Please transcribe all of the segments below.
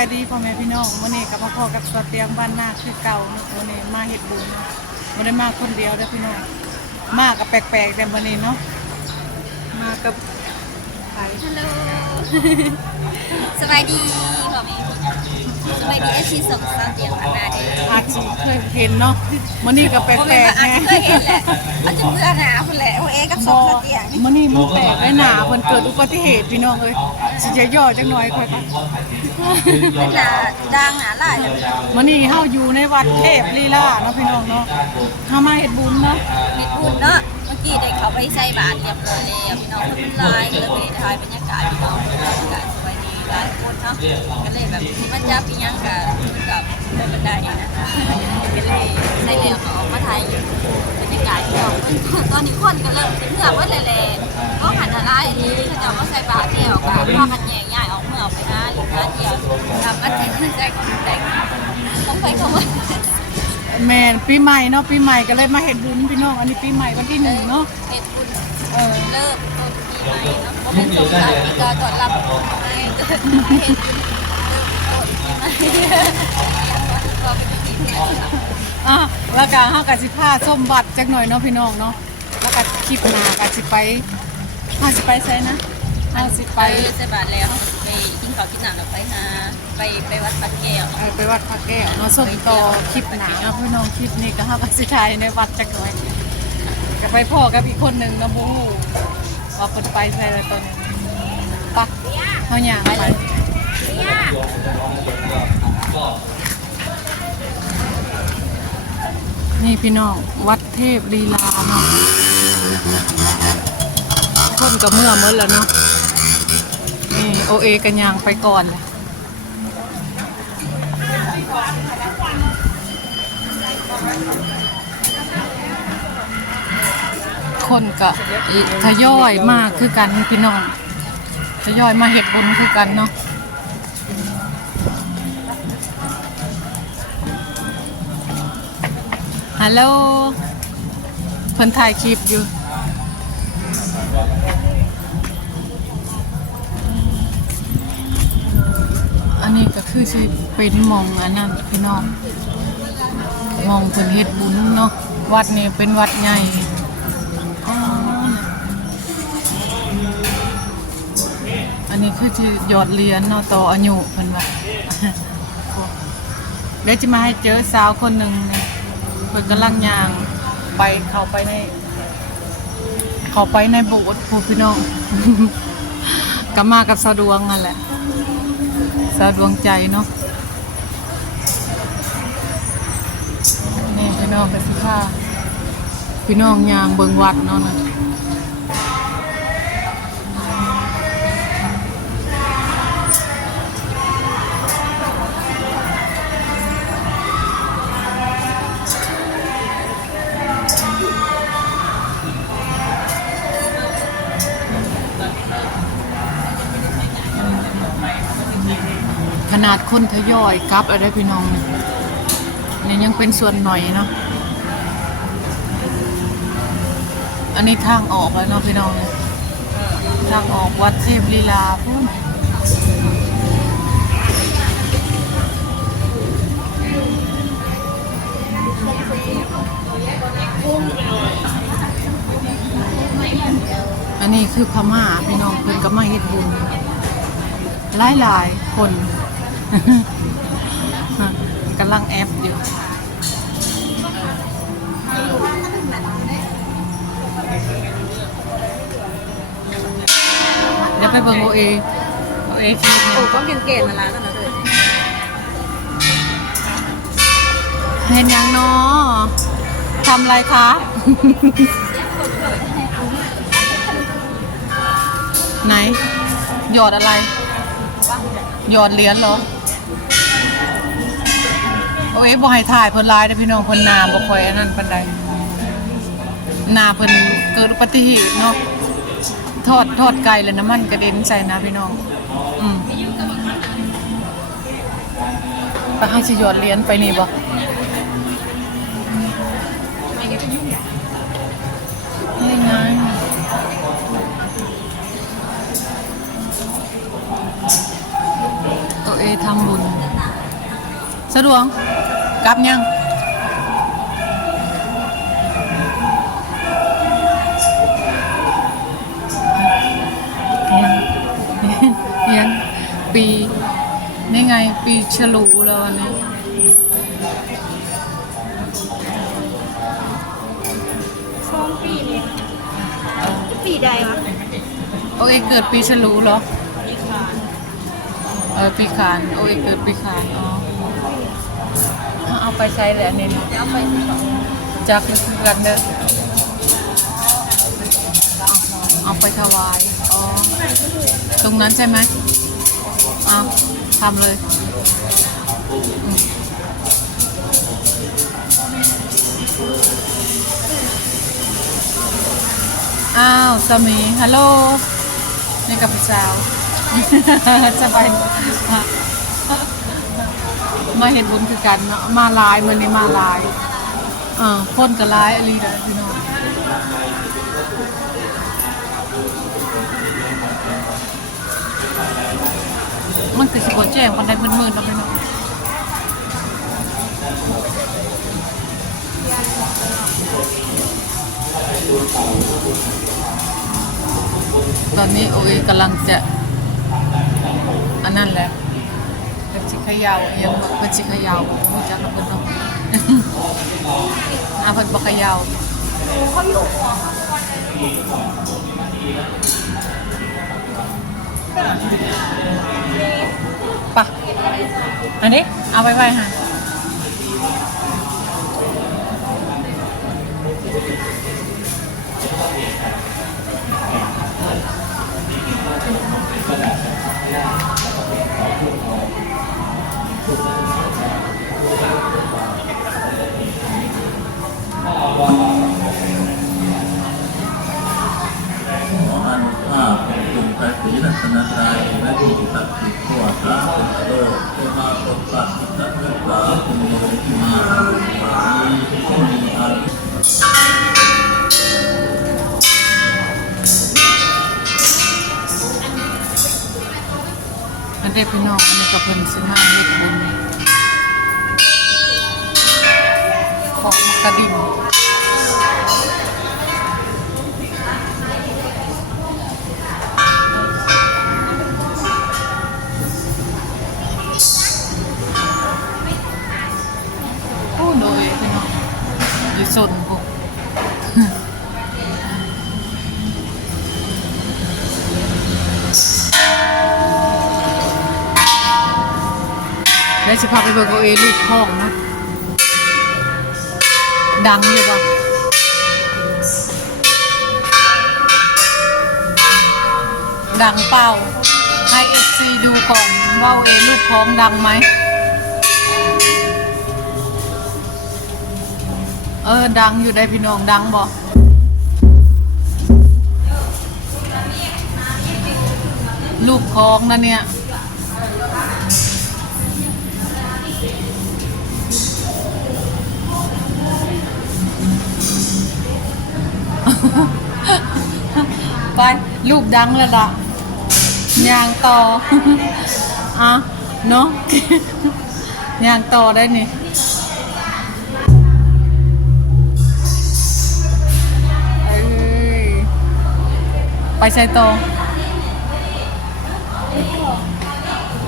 สวัสดีพ่อแม่พี่น้องมื่อนี้กับพ่อกับสเตียงบ้านนาคือเก่าเนาะมื่อนี้มาเฮ็ดบุญเนาะไม่ได้มาคนเดียวเด้อพี่น้องมากับแปลกๆแต่มื่อนี้เนาะมากับใครฮัลโหลสบายดีขอแม่สบายดีอาชีส่งสาวเตียงพนาเด้ออาจสิเคยเห็นเนาะมื่อนี้กับแปลกๆอาจแฮะเคยเห็นแหละอาจจะเบื่อหนาคน แหละโอเอกับส่งสาวเตียงนี่มื่อนี้มันแปลกได้หนาเพิ่นเกิดอุบัติเหตุพี่น้องเอ้ยสิจะย่อจังหน่อยค่อยปะเป็นหนาดังหนาหลายอย่างมื่อนี้เฮาอยู่ในวัดเทพลีลาเนาะพี่น้องเนาะเฮามาเฮ็ดบุญเนาะมีบุญเนาะเมื่อกี้ได้เขาไปใส่บาตรเรียบร้อยแล้วพี่น้องคนร้ายก็เลยถ่ายบรรยากาศพี่น้องบรรยากาศ ก็เลยแบบมันจะปียังกับกับบันไดนะคะก็เลยใส่เหลี่ยมออกมาถ่ายบรรยากาศพี่น้องตอนนี้คนก็เริ่มเป็นเพื่อนว่าแหล่ๆก็หันอะไรนี่เขาจะมาใส่บาตรเที่ยวกันพากันแย่ใหญ่ออกเมื่อไปหาหรือหาเที่ยวทำมาถึงใจของแต่งต้องไปเข้ามาแม่นปีใหม่เนาะปีใหม่ก็เลยมาเฮ็ดบุญพี่น้องอันนี้ปีใหม่วันที่หนึ่งเนาะเฮ็ดบุญเออเลิกต้นปีใหม่ เนาเพราะเป็นสงกานต์ปีก็ต้อนรับให้เฮ็ดบุญเริ่มต้นปีใหม่ก็เป็นปีที่ดีค่ะอะแล้วก็เฮาก็สิพาส้มบัตรจักหน่อยเนาะพี่น้องเนาะแล้วก็คลิปหน้าก็สิไปเฮาสิไปไสนะเฮาสิไปไปใส่บาตรแล้วไปกินข้าวกินน้ำแล้วไปหาไปไปวัดปัดแก้ว เออไปวัดพระแก้วเนาะส้มต่อคลิปหน้าเนาะพี่น้องคลิปนี้ก็เฮาก็สิถ่ายในวัดจักหน่อยก็ไปพ่อกับอีกคนหนึงเนาะบ่ฮู้ ว่าเพิ่นไปไสแล้วตอนนี้ปะเฮาย่างไปนี่พี่น้องวัดเทพลีลาเนาะคนกับเมื่อเมื่อแล้วเนาะนี่โอเอกันยางไปก่อนเลย คนก็ทยอยมากคือกันพี่น้องทยอยมาเห็ดบุญคือกันเนาะฮัลโหลเพิ่นถ่ายคลิปอยู่อันนี้ก็คือสิเป็นมองอันนั้นพี่น้องมองเพิ่นเฮ็ดบุญเนาะวัดนี้เป็นวัดใหญ่ นนี้คือที่หยอดเหรียญเนาะต่ออายุเพิ่นว่าเดี๋ยวจะมาให้เจอสาวคนหนึ่งเนี่ยเพิ่นกำลังย่างไปเข้าไปใน เข้าไปในโบสถ์พูพี่น้อง ก็มากับสะดวงนั่นแหละสะดวงใจเนาะนี่พี่น้องกับสิผ้าพี่น้องยางเบิงวัดเนาะ นะขนาดคนทยอยกลับอะไรพี่น้องเนี่ยยังเป็นส่วนหน่อยเนาะอันนี้ทางออกแล้วเนาะพี่น้องทางออกวัดเทพลีลาพุ่นอันนี้คือพม่าพี่น้องเพิ่นก็มาเฮ็ดบุญหลายหลายๆคน กำลังแอปอยู่เดี๋ยวไปเบิ่งโอเอโอเอคิดโอ้เนี่ยก็เก่งเกณฑ์มาแล้วนะเลยเห็นยังเนาะทำอะไรคะไหน หยอดอะไร หยอดเหรียญเหรอ โอ้ยบ่ให้ถ่ายเพิ่นหลายเด้อพี่น้องเพิ่นหนาบ่ค่อยอันนั้นปานใดหนาเพิ่นเกิดอุบัติเหตุเนาะทอดทอดไก่แล้วน้ำมันกระเด็นใส่นะพี่น้อง อืมไปให้สิหยอดเหรียญไปนี่บ่นี่ไง ตัวเอทำบุญ สะดวก กลับยังยังปีนี่ไงปีฉลูแล้วอันนี้สองปีนี่ปีใดวะโอเอเกิดปีฉลูเหรอ ปีขาดเออปีขานโอเอเกิดปีขานอ๋อ เอาไปใช้เลยอันนี้เดี๋ยวไปสองจักมันคือกันเด้อเอาไปถวายอ๋อตรงนั้นใช่ไหมเอาทำเลยอ้าวสามีฮัลโหลนี่กับพี่สาวสบาย มาเห็นบุญคือกันเนาะมาลายมือนี้มาลายเอ่าคนก็ร้ายอลีเด้อพี่น้องมันคือสิบแจ้งปันไดมืดๆแล้วพี่น้องตอนนี้โอเอกำลังจะอันนั้นแหละ สิเขยาวยังบอกเป็นสิเขยาวรู้จักกับเพิ่นเนาะอาเพิ่นบ่เขยาวเขาอยู่ปะอันนี้เอาไว้ไว้ฮะ ศีรัตนตรัยและที่ศักดิ์สิทธิ์ทั่วสากลโลกจงมาปกปักรักษาคุณโมที่มามีผู้มีอายุอันนี้พี่น้องอันนี้ก็เพิ่นสิมาเฮ็ดบุญของมักกะดิน สิพาไปเบิกเอาเองลูกพ่องนะดังอยู่ปะดังเปล่าให้เอฟซีดูก่อนว่าเอลูกพ้องดังไหม เออ ดังอยู่ได้พี่น้องดังบ่ลูกคล้องนะเนี่ย ไปรูปดังแล้วล่ะยางต่ออะเนาะยางต่อได้นี่เอ้ยไปใส่ต่อ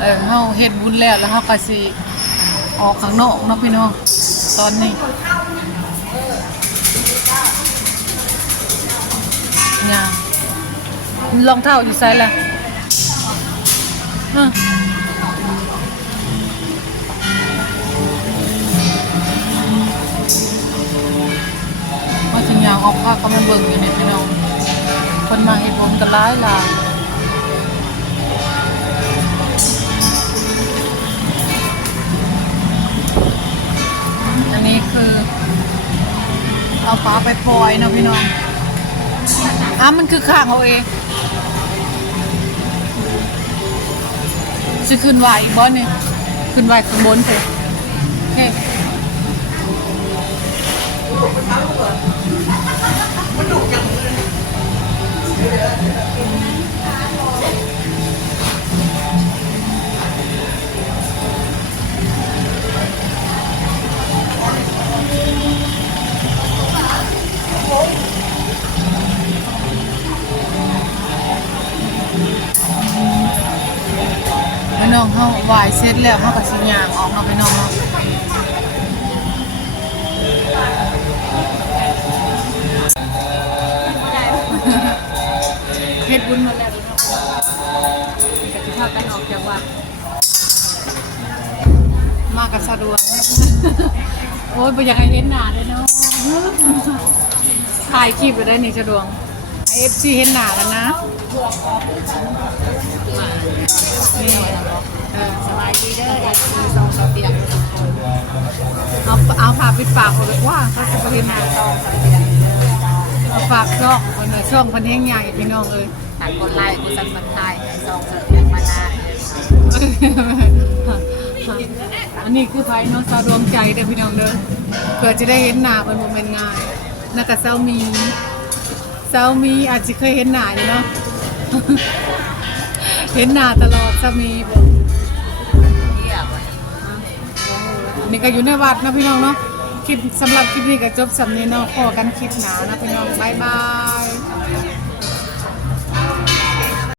เออเฮาเฮ็ดบุญแล้วแล้วเฮาก็สิออกข้างนอกเนาะพี่น้องตอนนี้ ยางรองเท้าอยู่ไซส์ละพอถึงยางออกผ้าก็มาเบิ่งอยู่นี่พี่น้องคนมาเห็นผมก็ร้ายหลาอันนี้คือ เอาปลาไปปล่อยนะพี่น้อง อะมันคือข้างเอาเองจะขึ้นไหวอีกบ่เนี่ยขึ้นไหวข้างบนเถอะโอเคร็จ แล้วเขาก็สิย่างออกมาไปนอนเฮ็ดบุญหมาแล้วเนาะก็สิพากันออกจากวัดมากับสะดวกโอ้ยบ่อยากให้เห็นหน้าเลยเนาะถ่ายคลิปไปได้นี่สะดวกให้ FC เห็นหน้ากันนะนี่เออายดีเด้อเอฟซีสองสาวเตียงเอาเอาผ่าปิดปากเอาเลยว่าเขาจะไปเห็นหน้าสองสาวเตียงเอาฝากช่องคนหน่อยช่องคนแห้งใหญ่พี่น้องเลยทางคนไล่กูสันบันทายสองสาวเตียงมานาอันนี้คือไพ่น้องสาวดวงใจเด้อพี่น้องเด้อเพื่อจะได้เห็นหน้าเป็นโมเมนต์ง่ายน่ากับเซามีเซามีอาจจะเคยเห็นหน้าอยู่เนาะเห็นหน้าตลอดเซามีบอก นี่ก็อยู่ในวัดนะพี่น้องเนาะคลิปสำหรับคลิปนี้ก็จบสำนี้เนาะขอกันคลิปหนานะพี่น้องบายบาย